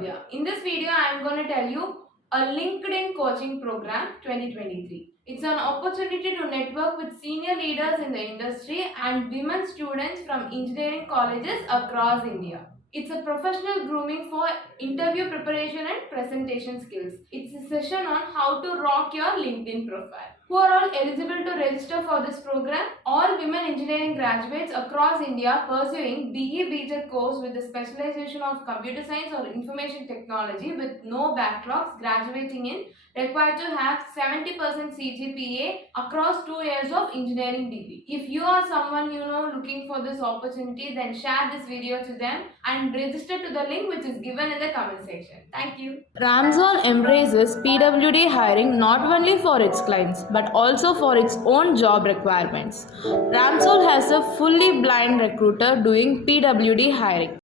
Bhavya. In this video, I am going to tell you a LinkedIn coaching program 2023. It's an opportunity to network with senior leaders in the industry and women students from engineering colleges across India. It's a professional grooming for interview preparation and presentation skills. It's a session on how to rock your LinkedIn profile. Who are all eligible to register for this program? All women engineering graduates across India pursuing BE BTech course with the specialization of computer science or information technology with no backlogs graduating in required to have 70% CGPA across 2 years of engineering degree. If you are someone looking for this opportunity, then share this video to them and register to the link which is given in the comment section. Thank you. Ramsol embraces PWD hiring not only for its clients but also for its own job requirements. Ramsol has a fully blind recruiter doing PWD hiring.